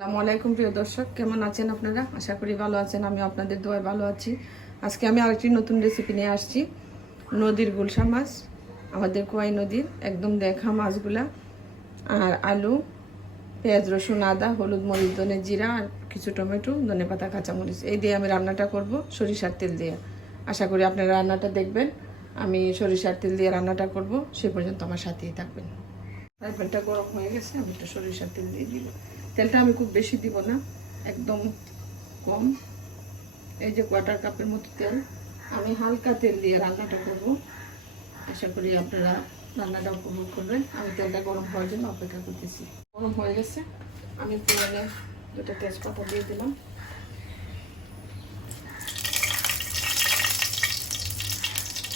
আসসালামু আলাইকুম, প্রিয় দর্শক। কেমন আছেন আপনারা? আশা করি ভালো আছেন। আমি আপনাদের দোয়ায় ভালো আছি। আজকে আমি আরেকটি নতুন রেসিপি নিয়ে আসছি। নদীর গুলশা মাছ। আমাদের কোয়াই নদীর একদম দেখা মাছগুলা। আর আলু, পেঁয়াজ, রসুন, আদা, হলুদ, মরিচ, ধনে জিরা আর কিছু টমেটো, ধনে পাতা, কাঁচামরিচ। এই দিয়ে আমি রান্নাটা করব সরিষার তেল দিয়ে। আশা করি আপনারা রান্নাটা দেখবেন। আমি সরিষার তেল দিয়ে রান্নাটা করব। সে পর্যন্ত আমার সাথেই থাকবেন। ফ্রাই প্যানটা গরম হয়ে গেছে, আমি একটু সরিষার তেল দিয়ে দিব তেলটা আমি খুব বেশি দিব না, একদম কম। এই যে কোয়াটার কাপের মতো তেল, আমি হালকা তেল দিয়ে রান্নাটা করব। আশা করি আপনারা রান্নাটা উপভোগ করবেন। আমি তেলটা গরম হওয়ার জন্য অপেক্ষা করতেছি। গরম হয়ে গেছে, আমি তেলে দুটো তেজপাতা দিয়ে দিলাম।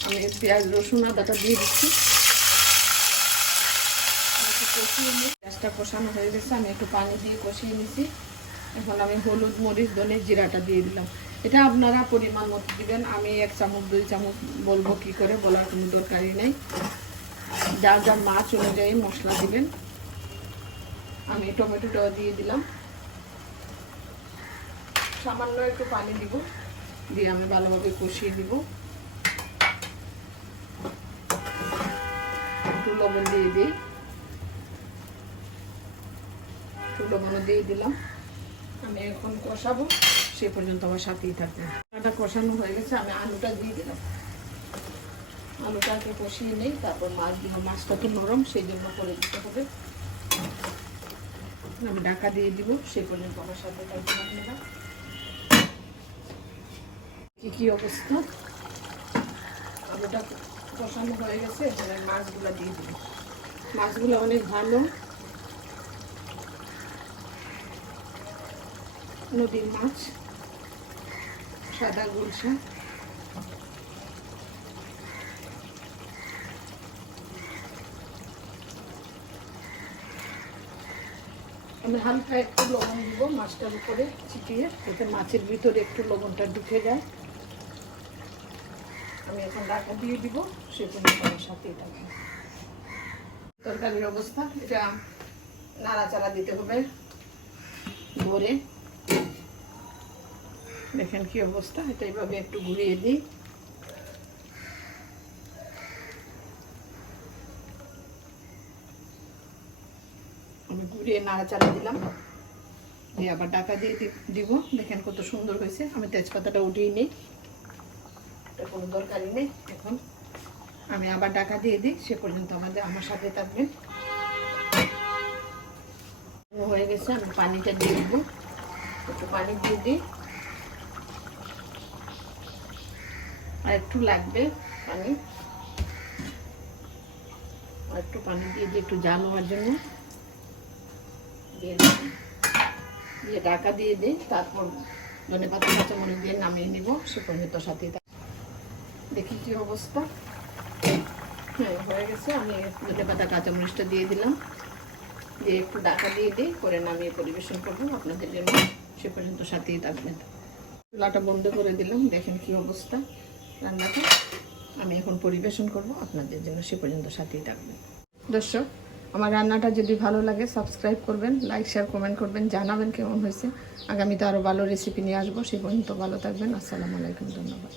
আমি পেঁয়াজ, রসুন, আদাটা দিয়ে দিচ্ছি। কষিয়ে নিই। পেঁয়াজটা কষানো হয়ে গেছে, আমি একটু পানি দিয়ে কষিয়ে নিছি। এখন আমি হলুদ মরিচ, ধনে জিরাটা দিয়ে দিলাম। এটা আপনারা পরিমাণ মতো দিবেন, আমি এক চামচ, দুই চামচ বলব কি করে, বলার কোনো দরকারই নেই। যার যার মাছ অনুযায়ী মশলা দিবেন। আমি টমেটোটাও দিয়ে দিলাম। সামান্য একটু পানি দিব, দিয়ে আমি ভালোভাবে কষিয়ে দিব। একটু লবণ দিয়ে দিই। একটু লবণও দিয়ে দিলাম। আমি এখন কষাবো, সে পর্যন্ত আমার সাথেই থাকবে। আটা কষানো হয়ে গেছে, আমি আলুটা দিয়ে দিলাম। আলুটাকে কষিয়ে নেই, তারপর মাছ দিব মাছটা তো নরম, সেই জন্য করে দিতে হবে। আমি ঢাকা দিয়ে দিব, সে পর্যন্ত আমার সাথে থাকবেন আপনারা। কি কি অবস্থা? আলুটা কষানো হয়ে গেছে এখানে মাছগুলো দিয়ে দিব মাছগুলো অনেক ভালো। নদীর মাছ, সাদা গুলশা। আমি হালকা একটু লবণ দিব মাছটার উপরে ছিটিয়ে যাতে মাছের ভিতরে একটু লবণটা ঢুকে যায়। আমি এখন ঢাকা দিয়ে দিব, সে পর্যন্ত আমার সাথেই থাকবে তরকারির অবস্থা, এটা নাড়াচাড়া দিতে হবে। ভরে দেখেন কি অবস্থা, এটা এইভাবে একটু ঘুরিয়ে দিই। আমি ঘুরিয়ে নাড়াচাড়া দিলাম। দিয়ে আবার ডাকা দিয়ে দিব। দেখেন কত সুন্দর হয়েছে। আমি তেজপাতাটা উঠিয়ে নিই। এটা কোনো দরকারই নেই এখন। আমি আবার ডাকা দিয়ে দিই, সে পর্যন্ত আমাদের আমার সাথে থাকবেন। হয়ে গেছে, আমি পানিটা দিয়ে দিব। একটু পানি দিয়ে দিই। একটু লাগবে পানি। একটু পানি দিয়ে দিই একটু জাল হওয়ার জন্য দিয়ে দিয়ে ঢাকা দিয়ে দিই তারপর ধনে পাতা, কাঁচামরিচ দিয়ে নামিয়ে নিব। সে পর্যন্ত সাথে দেখি কি অবস্থা। হ্যাঁ হয়ে গেছে। আমি ধনে পাতা, কাঁচামরিচটা দিয়ে দিলাম। দিয়ে একটু ঢাকা দিয়ে দিই করে নামিয়ে পরিবেশন করব আপনাদের জন্য। সে পর্যন্ত সাথেই থাকবেন। চুলাটা বন্ধ করে দিলাম। দেখেন কি অবস্থা। রান্নাটা আমি এখন পরিবেশন করব আপনাদের জন্য সে পর্যন্ত সাথেই থাকবেন। দর্শক, আমার রান্নাটা যদি ভালো লাগে সাবস্ক্রাইব করবেন, লাইক শেয়ার কমেন্ট করবেন, জানাবেন কেমন হয়েছে। আগামীতে আরও ভালো রেসিপি নিয়ে আসব, সে পর্যন্ত ভালো থাকবেন। আসসালামু আলাইকুম, ধন্যবাদ।